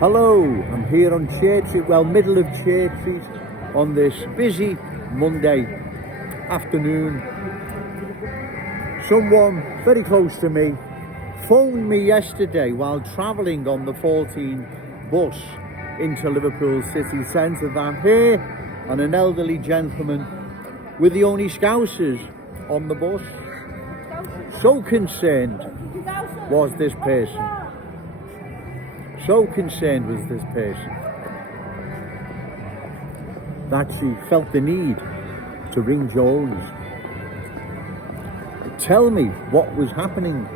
Hello, I'm here on Church Street, well, middle of Church Street on this busy Monday afternoon. Someone very close to me phoned me yesterday while travelling on the 14 bus into Liverpool city centre that here and an elderly gentleman with the only Scousers on the bus. So concerned was this person. So concerned was this person that she felt the need to ring Jones. Tell me what was happening.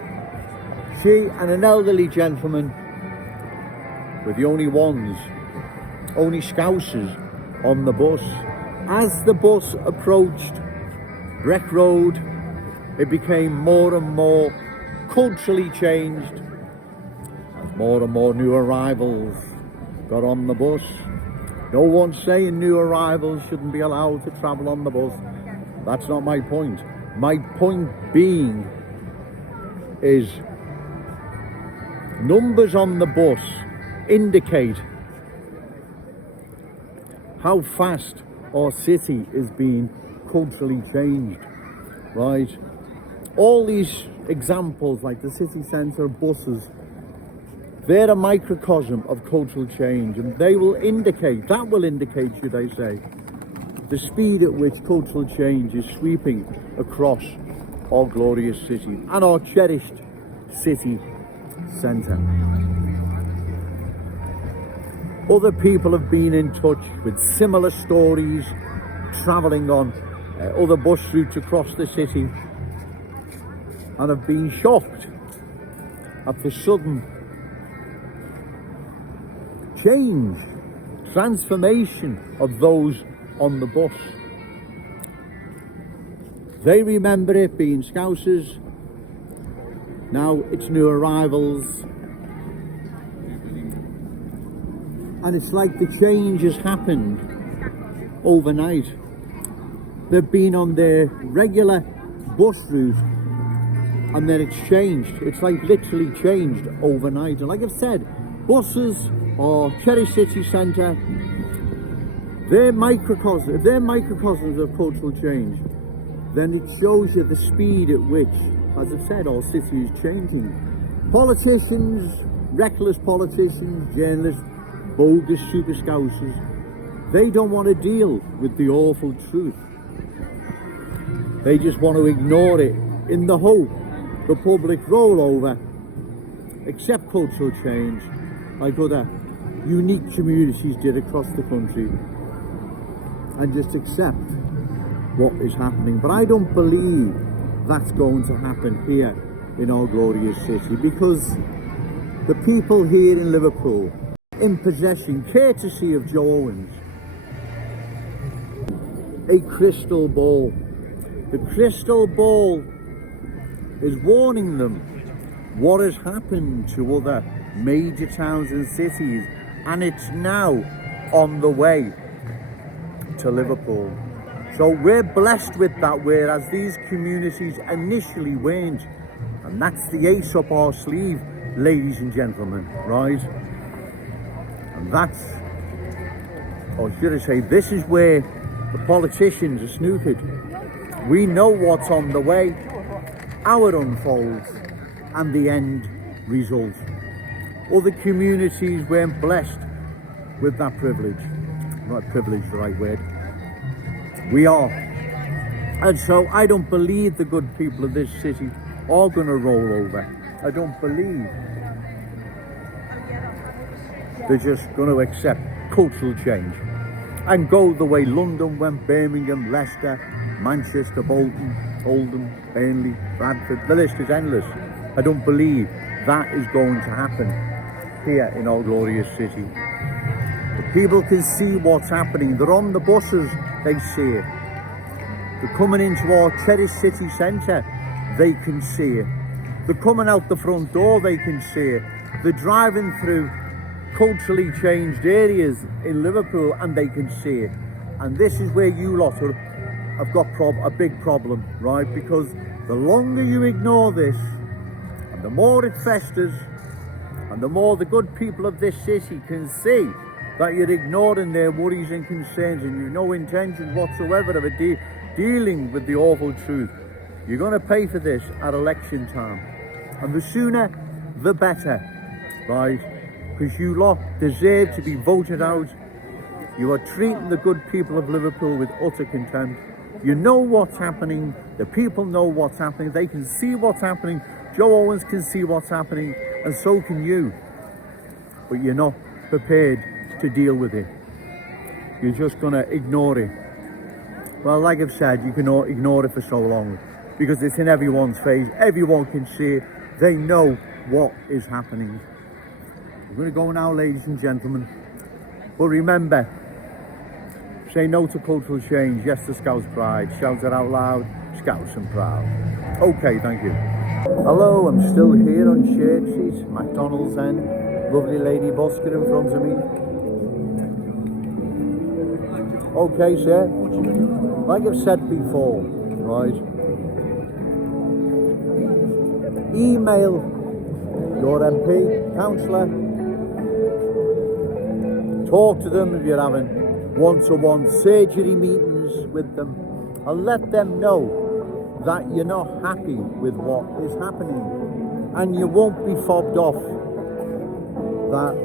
She and an elderly gentleman were the only Scousers on the bus. As the bus approached Breck Road, it became more and more culturally changed as more and more new arrivals got on the bus. No one's saying new arrivals shouldn't be allowed to travel on the bus. That's not my point. My point being is numbers on the bus indicate how fast our city is being culturally changed, right? All these examples like the city centre buses, they're a microcosm of cultural change, and that will indicate, should I say, the speed at which cultural change is sweeping across our glorious city and our cherished city centre. Other people have been in touch with similar stories, travelling on other bus routes across the city, and have been shocked at the sudden change, transformation of those on the bus. They remember it being Scousers. Now it's new arrivals. And it's like the change has happened overnight. They've been on their regular bus route and then it's changed. It's like literally changed overnight. And like I've said, buses or Cherry City Centre, they're microcosms of cultural change. Then it shows you the speed at which, as I've said, our city is changing. Politicians, reckless politicians, journalists, bogus super Scousers, they don't want to deal with the awful truth. They just want to ignore it in the hope the public roll over, accept cultural change like other unique communities did across the country, and just accept what is happening. But I don't believe that's going to happen here in our glorious city, because the people here in Liverpool, in possession, courtesy of Joe Owens, a crystal ball. The crystal ball is warning them what has happened to other major towns and cities, and it's now on the way to Liverpool. So we're blessed with that, whereas these communities initially weren't. And that's the ace up our sleeve, ladies and gentlemen, right? And that's, or should I say, this is where the politicians are snookered. We know what's on the way, how it unfolds, and the end result. Other communities weren't blessed with that privilege. Not privilege, the right word. We are. And so I don't believe the good people of this city are going to roll over. I don't believe they're just going to accept cultural change and go the way London went, Birmingham, Leicester, Manchester, Bolton, Oldham, Burnley, Bradford. The list is endless. I don't believe that is going to happen here in our glorious city. The people can see what's happening. They're on the buses, they see it. They're coming into our cherished city centre, they can see it. They're coming out the front door, they can see it. They're driving through culturally changed areas in Liverpool and they can see it. And this is where you lot have got a big problem, right? Because the longer you ignore this, and the more it festers, And the more the good people of this city can see that you're ignoring their worries and concerns and you've no intention whatsoever of dealing with the awful truth, you're going to pay for this at election time. And the sooner the better, right? Because you lot deserve to be voted out. You are treating the good people of Liverpool with utter contempt. You know what's happening. The people know what's happening. They can see what's happening. Joe Owens can see what's happening, and so can you. But you're not prepared to deal with it. You're just going to ignore it. Well, like I've said, you can ignore it for so long because it's in everyone's face. Everyone can see it. They know what is happening. We're going to go now, ladies and gentlemen. But remember, say no to cultural change, yes to Scouse pride. Shout it out loud, Scouse and proud. Okay, thank you. Hello, I'm still here on shared seats, McDonald's end. Lovely lady busker in front of me. Okay, sir. Like I've said before, right? Email your MP, councillor. Talk to them if you're having one-to-one surgery meetings with them, and let them know that you're not happy with what is happening, and you won't be fobbed off that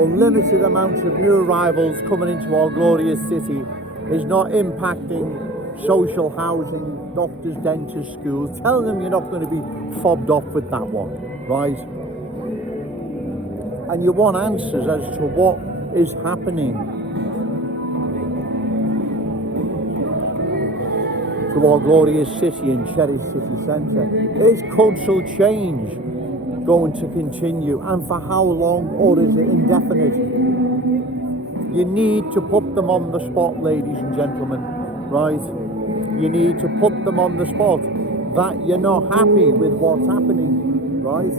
unlimited amounts of new arrivals coming into our glorious city is not impacting social housing, doctors, dentists, schools. Tell them you're not going to be fobbed off with that one, right? And you want answers as to what is happening to our glorious city and cherished city centre. Is cultural change going to continue, and for how long, or is it indefinite? You need to put them on the spot, ladies and gentlemen, right? You need to put them on the spot that you're not happy with what's happening, right?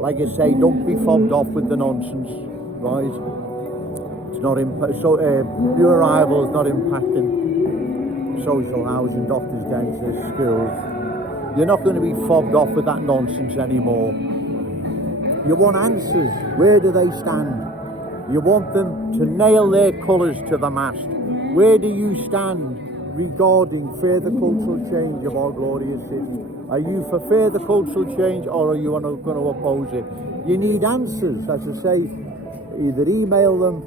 Like I say, don't be fobbed off with the nonsense, right? It's not new arrivals not impacting social housing, doctors, dentists, schools. You're not going to be fobbed off with that nonsense anymore. You want answers. Where do they stand? You want them to nail their colours to the mast. Where do you stand regarding further cultural change of our glorious city? Are you for further cultural change, or are you going to oppose it? You need answers, as I say. Either email them,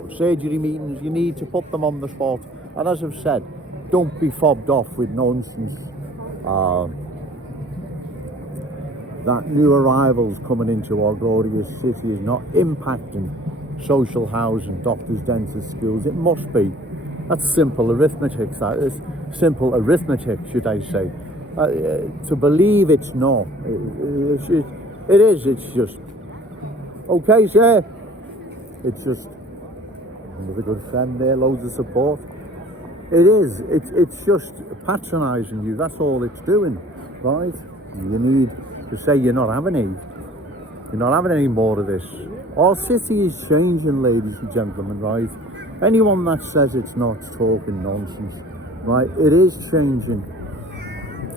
or surgery meetings. You need to put them on the spot. And as I've said, don't be fobbed off with nonsense. That new arrivals coming into our glorious city is not impacting social housing, doctors, dentists, schools. It must be. That's simple arithmetic. That is simple arithmetic, should I say? To believe it's not. It is. It's just okay, sir. It's just another good friend there. Loads of support. It is. It's just patronising you. That's all it's doing, right? You need to say you're not having any more of this. Our city is changing, ladies and gentlemen, right? Anyone that says it's not talking nonsense, right? It is changing.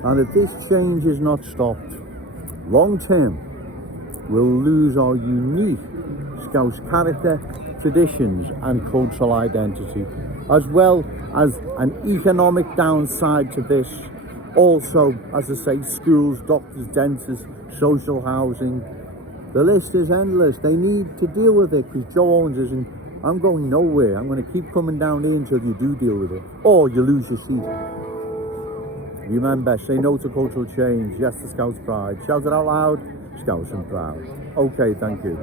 And if this change is not stopped, long term, we'll lose our unique Scouse character, traditions and cultural identity, as well as an economic downside to this. Also, as I say, schools, doctors, dentists, social housing. The list is endless. They need to deal with it because Joe Owens isn't. I'm going nowhere. I'm going to keep coming down here until you do deal with it, or you lose your seat. Remember, say no to cultural change, yes to Scouse pride. Shout it out loud, Scouse and proud. Okay, thank you.